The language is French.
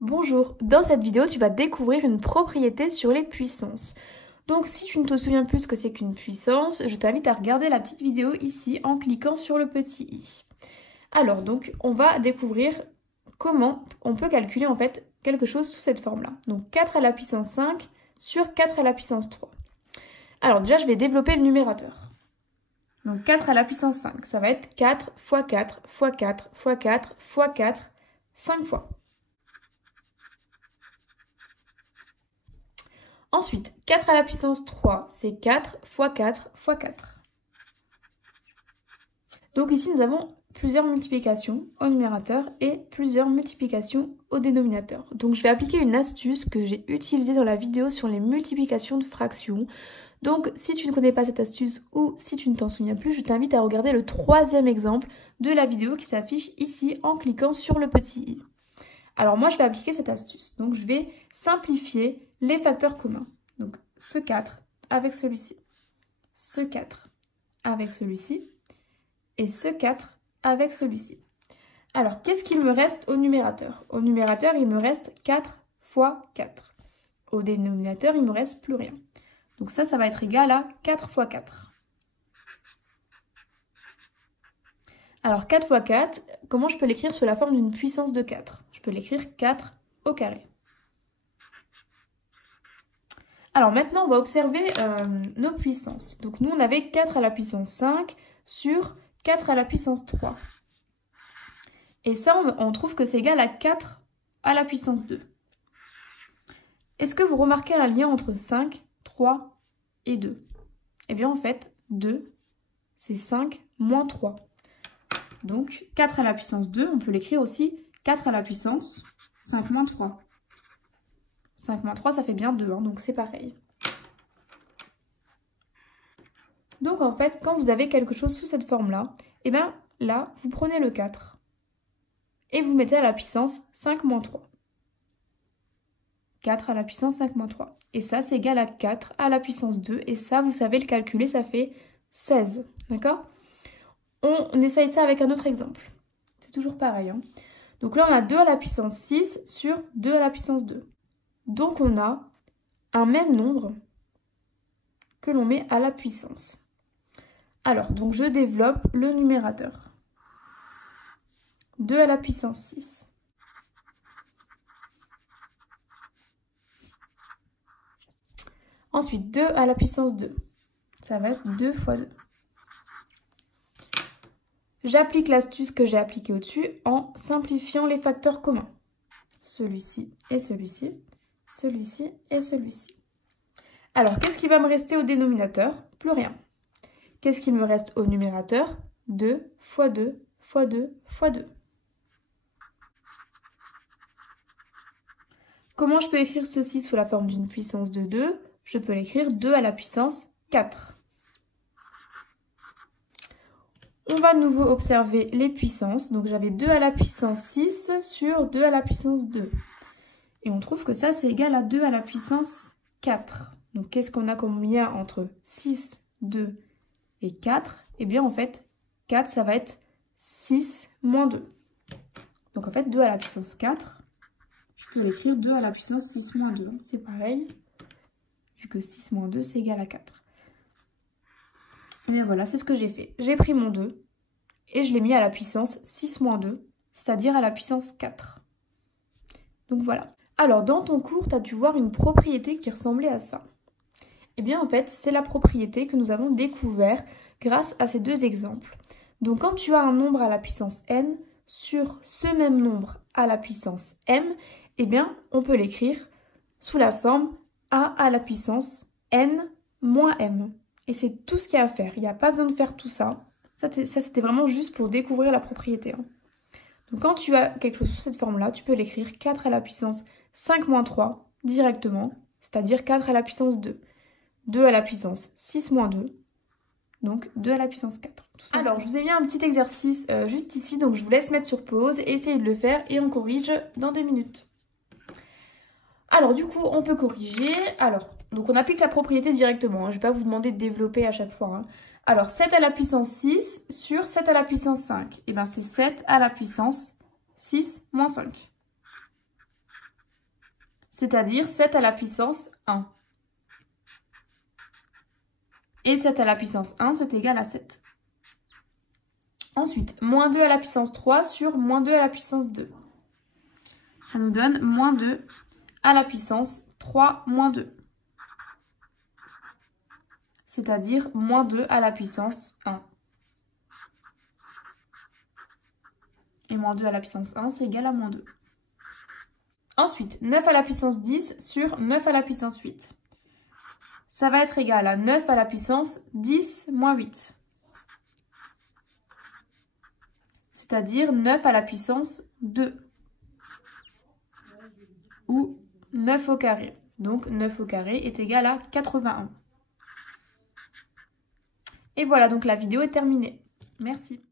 Bonjour, dans cette vidéo, tu vas découvrir une propriété sur les puissances. Donc si tu ne te souviens plus ce que c'est qu'une puissance, je t'invite à regarder la petite vidéo ici en cliquant sur le petit i. Alors donc, on va découvrir comment on peut calculer en fait quelque chose sous cette forme-là. Donc 4 à la puissance 5 sur 4 à la puissance 3. Alors déjà, je vais développer le numérateur. Donc 4 à la puissance 5, ça va être 4 fois 4 fois 4 fois 4 fois 4, 5 fois. Ensuite, 4 à la puissance 3, c'est 4 fois 4 fois 4. Donc ici, nous avons plusieurs multiplications au numérateur et plusieurs multiplications au dénominateur. Donc je vais appliquer une astuce que j'ai utilisée dans la vidéo sur les multiplications de fractions. Donc si tu ne connais pas cette astuce ou si tu ne t'en souviens plus, je t'invite à regarder le troisième exemple de la vidéo qui s'affiche ici en cliquant sur le petit i. Alors moi, je vais appliquer cette astuce. Donc je vais simplifier les facteurs communs. Donc ce 4 avec celui-ci, ce 4 avec celui-ci et ce 4 avec celui-ci. Alors qu'est-ce qu'il me reste au numérateur? Au numérateur, il me reste 4 fois 4. Au dénominateur, il ne me reste plus rien. Donc ça va être égal à 4 fois 4. Alors 4 fois 4, comment je peux l'écrire sous la forme d'une puissance de 4? Je peux l'écrire 4 au carré. Alors maintenant, on va observer nos puissances. Donc nous, on avait 4 à la puissance 5 sur 4 à la puissance 3. Et ça, on trouve que c'est égal à 4 à la puissance 2. Est-ce que vous remarquez un lien entre 5, 3 et 2? Eh bien en fait, 2, c'est 5 moins 3. Donc 4 à la puissance 2, on peut l'écrire aussi 4 à la puissance 5 moins 3. 5 moins 3, ça fait bien 2, hein, donc c'est pareil. Donc en fait, quand vous avez quelque chose sous cette forme-là, et bien là, vous prenez le 4 et vous mettez à la puissance 5 moins 3. 4 à la puissance 5 moins 3. Et ça, c'est égal à 4 à la puissance 2. Et ça, vous savez le calculer, ça fait 16. D'accord? On essaye ça avec un autre exemple. C'est toujours pareil, hein. Donc là, on a 2 à la puissance 6 sur 2 à la puissance 2. Donc on a un même nombre que l'on met à la puissance. Alors, donc je développe le numérateur. 2 à la puissance 6. Ensuite, 2 à la puissance 2. Ça va être 2 fois 2. J'applique l'astuce que j'ai appliquée au-dessus en simplifiant les facteurs communs. Celui-ci et celui-ci, celui-ci et celui-ci. Alors, qu'est-ce qui va me rester au dénominateur? Plus rien. Qu'est-ce qu'il me reste au numérateur? 2 fois 2 fois 2 fois 2. Comment je peux écrire ceci sous la forme d'une puissance de 2? Je peux l'écrire 2 à la puissance 4. On va de nouveau observer les puissances. Donc j'avais 2 à la puissance 6 sur 2 à la puissance 2. Et on trouve que ça, c'est égal à 2 à la puissance 4. Donc qu'est-ce qu'on a comme lien entre 6, 2 et 4? Eh bien en fait, 4, ça va être 6 moins 2. Donc en fait, 2 à la puissance 4, je peux l'écrire 2 à la puissance 6 moins 2. C'est pareil, vu que 6 moins 2, c'est égal à 4. Et bien voilà, c'est ce que j'ai fait. J'ai pris mon 2 et je l'ai mis à la puissance 6 moins 2, c'est-à-dire à la puissance 4. Donc voilà. Alors, dans ton cours, tu as dû voir une propriété qui ressemblait à ça. Eh bien, en fait, c'est la propriété que nous avons découvert grâce à ces deux exemples. Donc, quand tu as un nombre à la puissance n sur ce même nombre à la puissance m, eh bien, on peut l'écrire sous la forme a à la puissance n moins m. Et c'est tout ce qu'il y a à faire. Il n'y a pas besoin de faire tout ça. Ça c'était vraiment juste pour découvrir la propriété, hein. Donc, quand tu as quelque chose sous cette forme-là, tu peux l'écrire 4 à la puissance 5 moins 3 directement, c'est-à-dire 4 à la puissance 2. 2 à la puissance 6 moins 2, donc 2 à la puissance 4. Alors, je vous ai mis un petit exercice juste ici, donc je vous laisse mettre sur pause, essayez de le faire et on corrige dans 2 minutes. Alors, du coup, on peut corriger. Alors, donc on applique la propriété directement, hein. Je ne vais pas vous demander de développer à chaque fois, hein. Alors, 7 à la puissance 6 sur 7 à la puissance 5. Et bien, c'est 7 à la puissance 6 moins 5. c'est-à-dire 7 à la puissance 1. Et 7 à la puissance 1, c'est égal à 7. Ensuite, moins 2 à la puissance 3 sur moins 2 à la puissance 2. Ça nous donne moins 2 à la puissance 3 moins 2. C'est-à-dire moins 2 à la puissance 1. Et moins 2 à la puissance 1, c'est égal à moins 2. Ensuite, 9 à la puissance 10 sur 9 à la puissance 8. Ça va être égal à 9 à la puissance 10 moins 8. C'est-à-dire 9 à la puissance 2. Ou 9 au carré. Donc 9 au carré est égal à 81. Et voilà, donc la vidéo est terminée. Merci.